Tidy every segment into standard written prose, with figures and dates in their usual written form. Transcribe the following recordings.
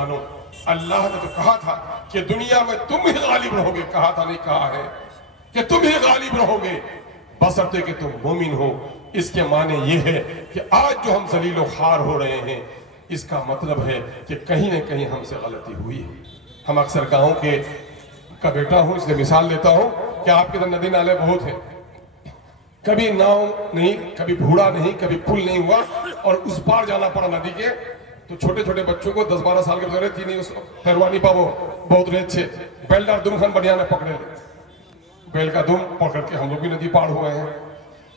नौजवानों, अल्लाह ने तो कहा था कि दुनिया में तुम ही गालिब रहोगे, कहा था नहीं कहा है कि तुम ही गालिब रहोगे बशर्ते कि तुम मोमिन हो। इसके माने ये है कि आज जो हम जलीलो खार हो रहे हैं, इसका मतलब है कि कहीं न कहीं हमसे गलती हुई है। हम अक्सर गाँव के का बेटा हूँ, इसलिए मिसाल देता हूँ कि आपके इधर नदी नाले बहुत हैं, कभी नाव नहीं, कभी भूड़ा नहीं, कभी पुल नहीं हुआ और उस पार जाना पड़ा नदी के, तो छोटे छोटे बच्चों को 10-12 साल के बच्चे थी नहीं, उस पैरवानी पावो बहुत रेत से बेलदार दुम खान बढ़िया पकड़े ले, बैल का दुम पकड़ के हम लोग भी नदी पार हुए हैं।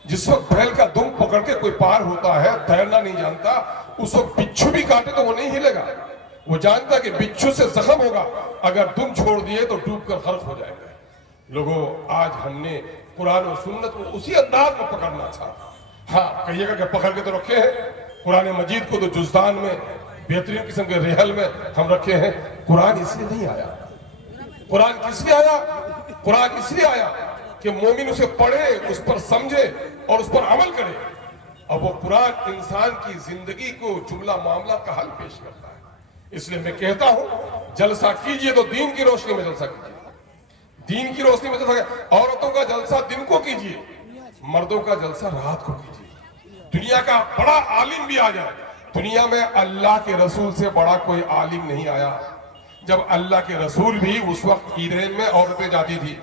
जिस वक्त बैल का दुम पकड़ के कोई पार होता है, तैरना नहीं जानता, उस वक्त बिच्छू भी काटे तो वो नहीं हिलेगा, वो जानता कि बिच्छू से जख्म होगा, अगर दुम छोड़ दिए तो डूब कर गर्क हो जाएगा। लोगों, आज हमने कुरान और सुन्नत को उसी अंदाज में पकड़ना था। हाँ, कहिएगा कि पकड़ के तो रखे हैं, कुरान मजीद को तो जुज़दान में बेहतरीन किस्म के रेहल में हम रखे हैं। कुरान इसलिए नहीं आया, कुरान किस लिए आया? कुरान इसलिए आया कि मोमिन उसे पढ़े, उस पर समझे और उस पर अमल करे। और वो कुरान इंसान की जिंदगी को जुमला मामला का हल पेश करता है। इसलिए मैं कहता हूं, जलसा कीजिए तो दीन की रोशनी में जलसा कीजिए, दीन की रोशनी में जलसा। औरतों का जलसा दिन को कीजिए, मर्दों का जलसा रात को कीजिए। दुनिया का बड़ा आलिम भी आ जाए, दुनिया में अल्लाह के रसूल से बड़ा कोई आलिम नहीं आया। जब अल्लाह के रसूल भी उस वक्त ईदेन में औरतें जाती थी,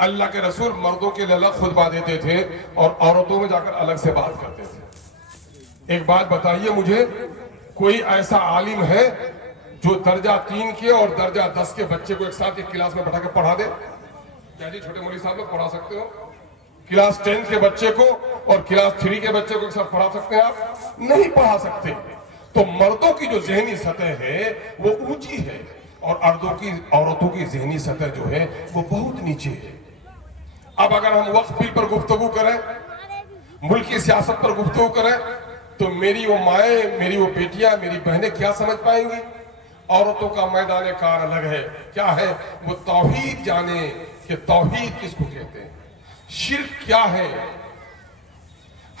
अल्लाह के रसूल मर्दों के लिए अलग खुतबा देते थे और औरतों में जाकर अलग से बात करते थे। एक बात बताइए मुझे, कोई ऐसा आलिम है जो दर्जा 3 के और दर्जा 10 के बच्चे को एक साथ एक क्लास में बैठा के पढ़ा दे? क्या जी छोटे मौलवी साहब लोग पढ़ा सकते हो? क्लास 10 के बच्चे को और क्लास 3 के बच्चे को एक साथ पढ़ा सकते हैं आप? नहीं पढ़ा सकते। तो मर्दों की जो जहनी सतह है वो ऊंची है और औरतों की जहनी सतह जो है वो बहुत नीचे है। अब अगर हम वक्फ बिल पर गुफ्तगू करें, मुल्क की सियासत पर गुफ्तगू करें, तो मेरी वो माएँ, मेरी वो बेटियां, मेरी बहनें क्या समझ पाएंगी? औरतों का मैदान कार अलग है। क्या है? वो तौहीद जाने कि तौहीद किसको कहते हैं, शिर्क क्या है,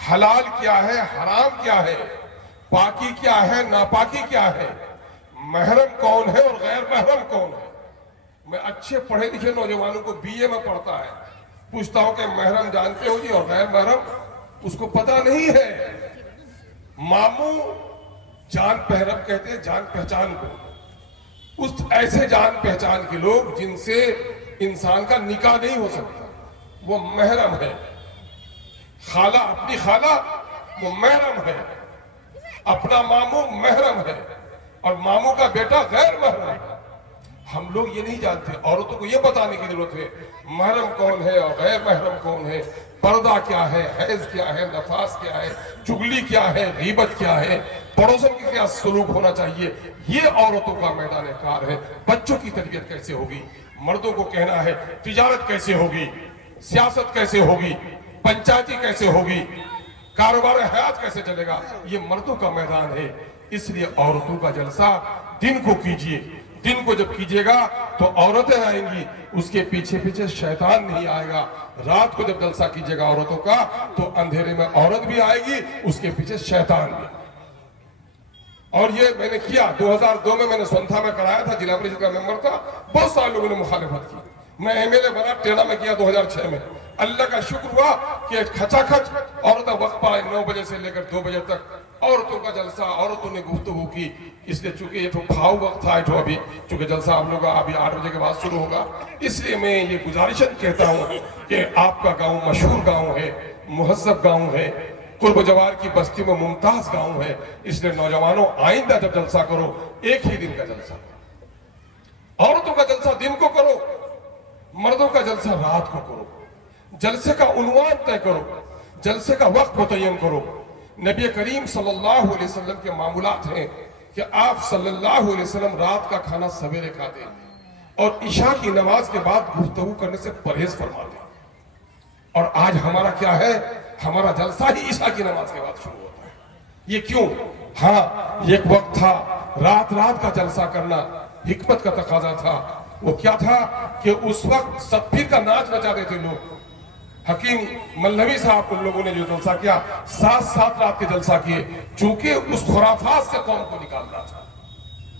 हलाल क्या है, हराम क्या है, पाकी क्या है, नापाकी क्या है, महरम कौन है और गैर महरम कौन है। मैं अच्छे पढ़े लिखे नौजवानों को बीए में पढ़ता है, पूछता हूं कि महरम जानते हो जी और गैर महरम? उसको पता नहीं है। मामू जान पहरम कहते हैं जान पहचान को, उस ऐसे जान पहचान के लोग जिनसे इंसान का निकाह नहीं हो सकता, वो महरम है। खाला, अपनी खाला वो महरम है, अपना मामू महरम है और मामू का बेटा गैर महरम है। हम लोग ये नहीं जानते। औरतों को ये बताने की जरूरत है महरम कौन है और गैर महरम कौन है, पर्दा क्या है, हैज क्या है, नफास क्या है, चुगली क्या है, गीबत क्या है, पड़ोसन के क्या सलूक होना चाहिए, ये औरतों का मैदान कार है। बच्चों की तरबियत कैसे होगी, मर्दों को कहना है तिजारत कैसे होगी, सियासत कैसे होगी, पंचायती कैसे होगी, कारोबार हयात कैसे चलेगा, ये मर्दों का मैदान है। इसलिए औरतों का जलसा दिन को कीजिए। दिन को जब कीजिएगा तो औरतें आएंगी, उसके पीछे पीछे शैतान नहीं आएगा। रात को जब जलसा कीजिएगा औरतों का तो अंधेरे में औरत भी आएगी, उसके पीछे शैतान भी। और ये मैंने किया 2002 में, मैंने सोनथा में कराया था, जिला परिषद का मेंबर था, बहुत सारे लोगों ने मुखालिफत की। मैं एमएलए बना, टेढ़ा में किया 2006 में। अल्लाह का शुक्र हुआ कि खचाखच औरतें वक्त पाए, 9 बजे से लेकर 2 बजे तक औरतों का जलसा, औरतों ने गुफ्तगू की। इसलिए चूंकि ये तो भाव वक्त था, जो अभी चूंकि जलसा हम लोग का अभी 8 बजे के बाद शुरू होगा, इसलिए मैं ये गुजारिशन कहता हूँ कि आपका गाँव मशहूर गाँव है, मुहज्जब गाँव है, कुर्ब जवार की बस्ती में मुमताज गाँव है। इसलिए नौजवानों, आइंदा जब जलसा करो एक ही दिन का जलसा करो। औरतों का जलसा दिन को करो, मर्दों का जलसा रात को करो। जलसे का उन्वान तय करो, जलसे का वक्त मुतय्यन करो। नबी करीम सल्लल्लाहु अलैहि वसल्लम के मामूलात हैं कि आप सल्लल्लाहु अलैहि वसल्लम रात का खाना सवेरे खाते हैं और इशा की नमाज के बाद गुफ्तगू करने से परहेज फरमाते हैं। और आज हमारा क्या है, हमारा जलसा ही इशा की नमाज के बाद शुरू होता है। ये क्यों? हाँ, एक वक्त था रात रात का जलसा करना हिकमत का तकाजा था। वो क्या था कि उस वक्त सतफीर का नाच नचाते थे लोग। हकीम मल्लवी साहब उन लोगों ने जो जलसा किया, 7 रात के जलसा किए, चूंकि उस खुराफात से कौम को निकालना था,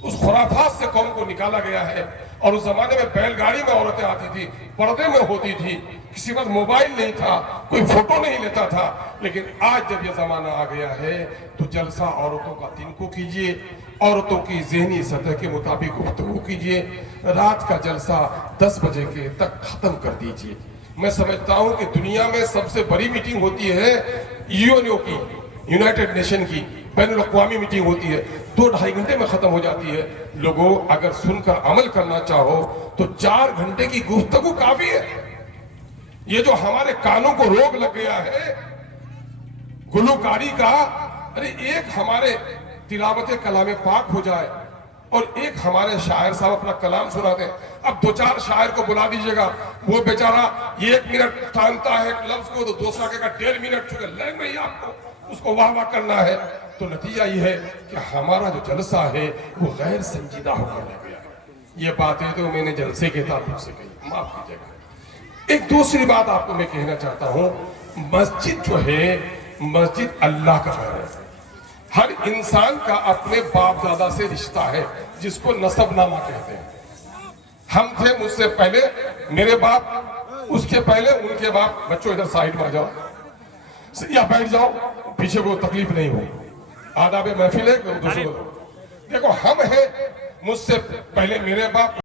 उस खुराफात से कौम को निकाला गया है। और उस जमाने में बैलगाड़ी में औरतें आती थी, पर्दे में होती थी, किसी वक्त मोबाइल नहीं था, कोई फोटो नहीं लेता था। लेकिन आज जब यह जमाना आ गया है तो जलसा औरतों का तिनको कीजिए, औरतों की ज़हनी सतह के मुताबिक गुफ्तगू कीजिए, रात का जलसा 10 बजे के तक खत्म कर दीजिए। मैं समझता हूं कि दुनिया में सबसे बड़ी मीटिंग होती है यूएनओ की, यूनाइटेड नेशन की बैनुल अक़वामी मीटिंग होती है, 2-2.5 घंटे में खत्म हो जाती है। लोगों, अगर सुनकर अमल करना चाहो तो 4 घंटे की गुफ्तगू काफी है। ये जो हमारे कानों को रोग लग गया है गुलूकारी का, अरे एक हमारे तिलावत कलाम पाक हो जाए और एक हमारे शायर साहब अपना कलाम सुना दें। अब 2-4 शायर को बुला दीजिएगा, वो बेचारा 1 मिनट टानता है एक लफ्ज को तो दूसरा कहेगा 1.5 मिनट, चुके लग नहीं आपको, उसको वाह वाह करना है। तो नतीजा ये है कि हमारा जो जलसा है वो गैर संजीदा होने लग गया है। ये बातें तो मैंने जलसे के ताल्लुक से कही, माफ कीजिएगा। एक दूसरी बात आपको मैं कहना चाहता हूं, मस्जिद जो है, मस्जिद अल्लाह का घर है। हर इंसान का अपने बाप दादा से रिश्ता है, जिसको नसबनामा कहते हैं। हम थे, मुझसे पहले मेरे बाप, उसके पहले उनके बाप। बच्चों इधर साइड में आ जाओ या बैठ जाओ, पीछे को तकलीफ नहीं हो, आदाब महफिल है। देखो, हम हैं, मुझसे पहले मेरे बाप,